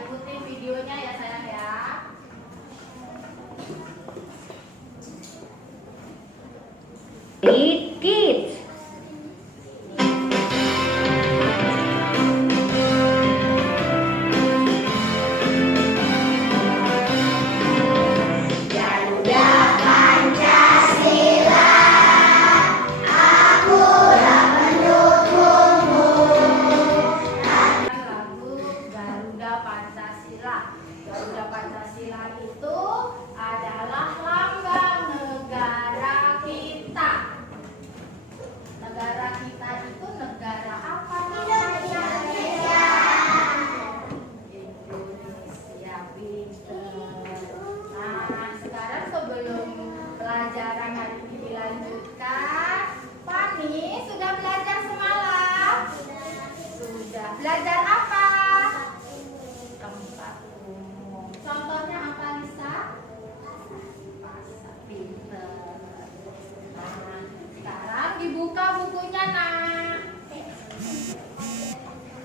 ikuti videonya ya sayang ya. Read Kids. Garuda Pancasila itu adalah lambang negara kita. Negara kita itu negara apa? Indonesia. Indonesia, pinter. Nah, sekarang sebelum pelajaran hari ini dilanjutkan, Fani sudah belajar semalam? Sudah. Belajar apa? Tempat umum. Contohnya apa, Lisa? Pasar, pinter. Nah, sekarang dibuka bukunya, nak.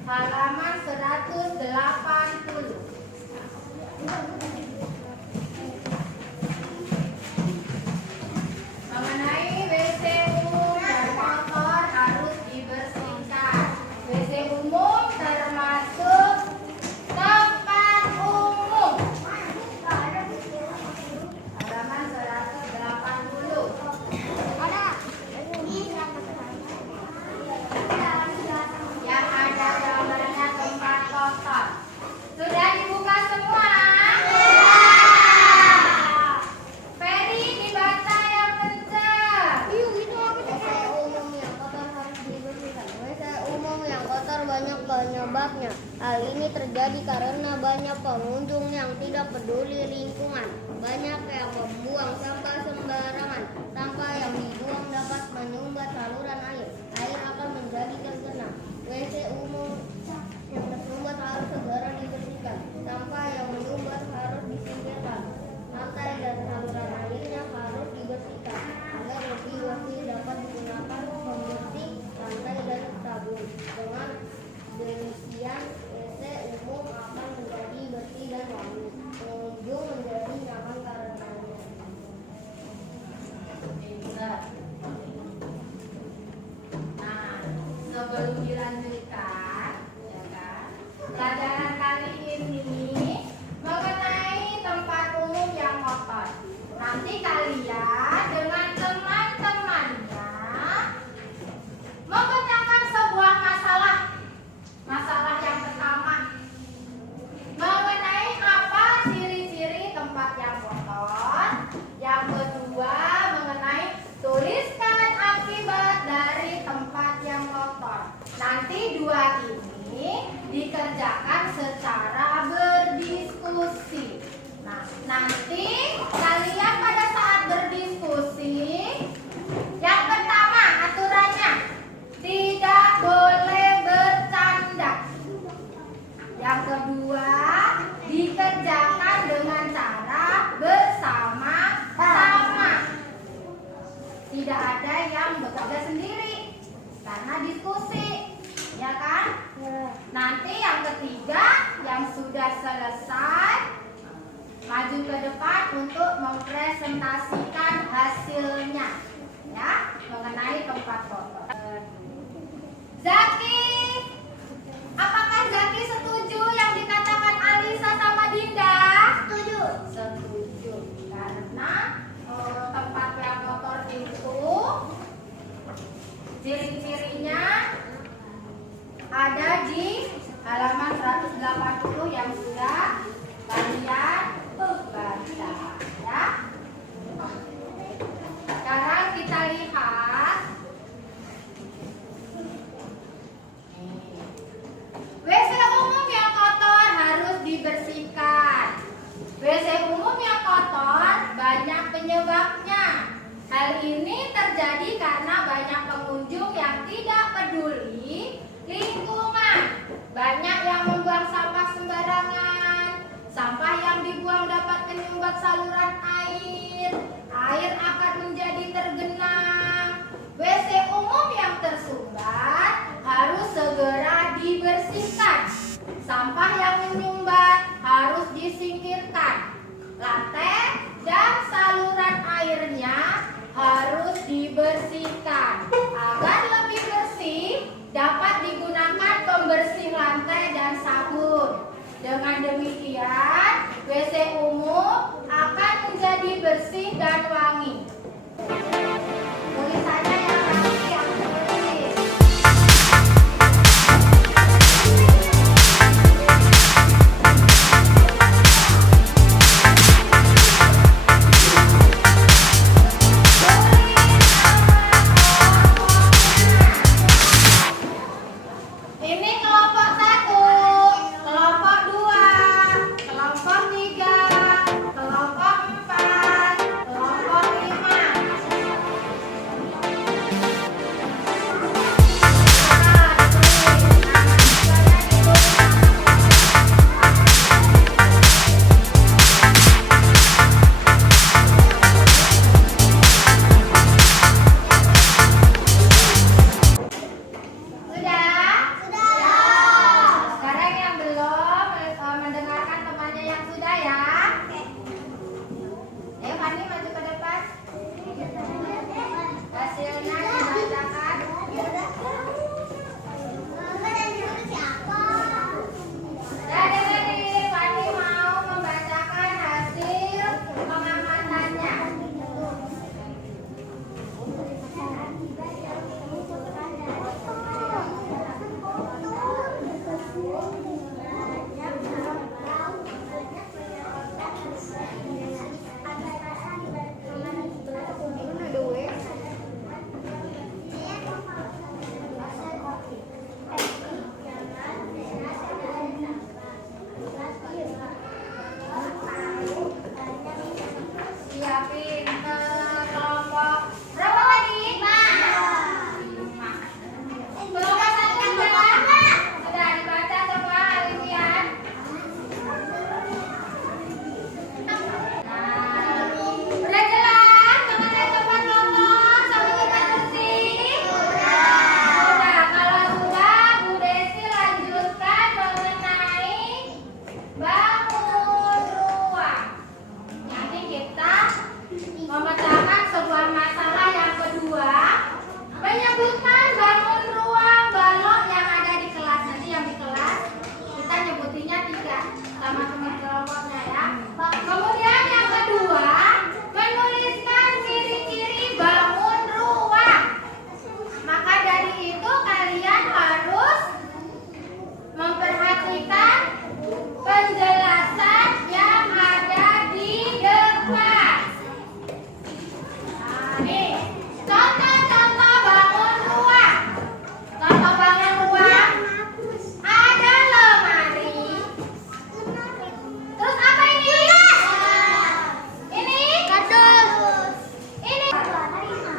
Halaman 180. Mengenai WC umum dan kotor harus dibersihkan. WC umum termasuk tempat umum. Halaman 180. Yang ada gambarnya tempat kotor. Sudah dibuka semua? Ferry dibaca yang kencang. WC umum yang kotor harus dibersihkan. WC umum yang kotor banyak penyebabnya. Hal ini terjadi karena banyak pengunjung yang tidak peduli lingkungan. Banyak yang membuang sampah sembarangan. Sampah yang dibuang dapat menyumbat saluran air. Air akan menjadi tergenang. WC umum yang tersumbat harus segera dibersihkan. Sampah yang menyumbat harus disingkirkan. Lantai dan saluran airnya harus dibersihkan agar lebih bersih dapat digunakan pembersih lantai dan sabun. Dengan demikian WC umum akan menjadi bersih dan wangi. Pengunjung menjadi nyaman karenanya. Pinter. Nah, sebelum dilanjutkan, ya kan, pelajaran kali ini mengenai tempat umum yang kotor. Nanti kalian dengan teman-temannya memecahkan sebuah masalah. Masalah yang pertama mengenai apa ciri-ciri tempat yang kotor. Yang kedua mengenai tuliskan akibat dari tempat yang kotor. Nanti dua ini dikerjakan secara berdiskusi. Nah, nanti kalian pada saat berdiskusi, yang pertama aturannya tidak boleh bercanda. Yang kedua dikerjakan dengan cara bersama-sama. Tidak ada yang bekerja sendiri karena diskusi, ya kan? Nanti yang ketiga yang sudah selesai maju ke depan untuk mempresentasikan hasilnya, ya, mengenai tempat kotor. Zaki, apakah Zaki setuju yang dikatakan Alisa sama Dinda? Setuju. Setuju, karena tempat yang kotor itu ciri-cirinya ada di halaman 180 yang sudah kalian baca, ya. Sekarang kita lihat WC umum yang kotor harus dibersihkan. WC umum yang kotor banyak penyebabnya. Hal ini terjadi karena banyak pengunjung yang tidak peduli lingkungan. Banyak yang membuang sampah sembarangan. Sampah yang dibuang dapat menyumbat saluran air. Air akan menjadi tergenang. WC umum yang tersumbat harus segera dibersihkan. Sampah yang menyumbat Nih, contoh-contoh bangun ruang. Contoh bangun ruang. Ada lemari. Terus apa ini? Ini Kardus. ini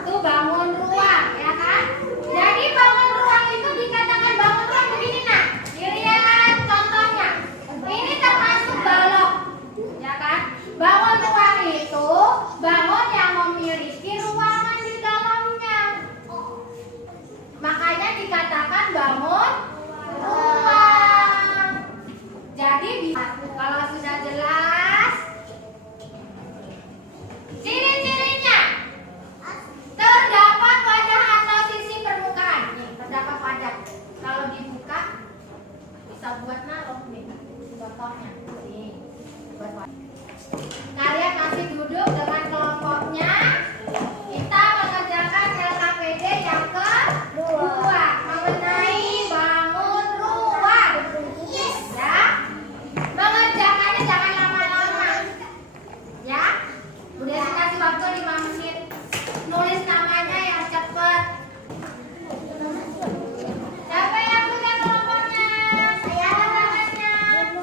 tuh bangun ruang, ya kan? Jadi bangun ruang itu dikatakan bangun ruang begini nak. Dilihat contohnya. Ini termasuk balok, ya kan? Bangun ruang itu bangun yang memiliki ruangan di dalamnya. Makanya dikatakan bangun ruang. Jadi kalau sudah jelas ciri-cirinya terdapat wajah atau sisi permukaan. Nih, terdapat wajah. Kalau dibuka bisa buat naruh nih. Contohnya nih, buat wajah. Kalian masih duduk dengan kelompoknya. Kita mengerjakan LKPD yang kedua mengenai bangun ruang. Ya, mengerjakannya jangan lama-lama. Ya, udah kasih waktu 5 menit. Nulis namanya yang cepat. Siapa yang punya kelompoknya? Saya tangannya.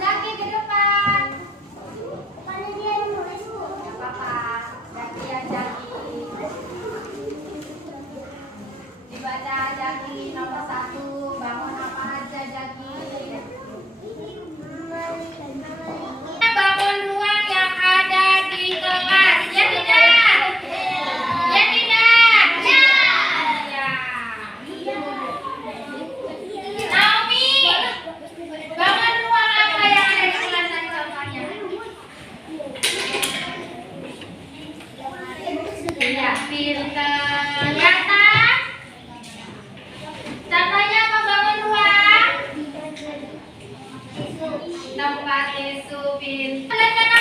Zaki ke depan. Gak apa-apa. Zaki ya Zaki. Dibaca Zaki nomor 1. Bangun apa aja Zaki? Bangun ruang yang ada di kelas. Ya tidak? Ya tidak? Ya. Naomi, bangun ruang apa yang ada di kelas tadi contohnya? Iya, pintar. Ya kan? Contohnya apa bangun ruang? Tempat tisu pintar.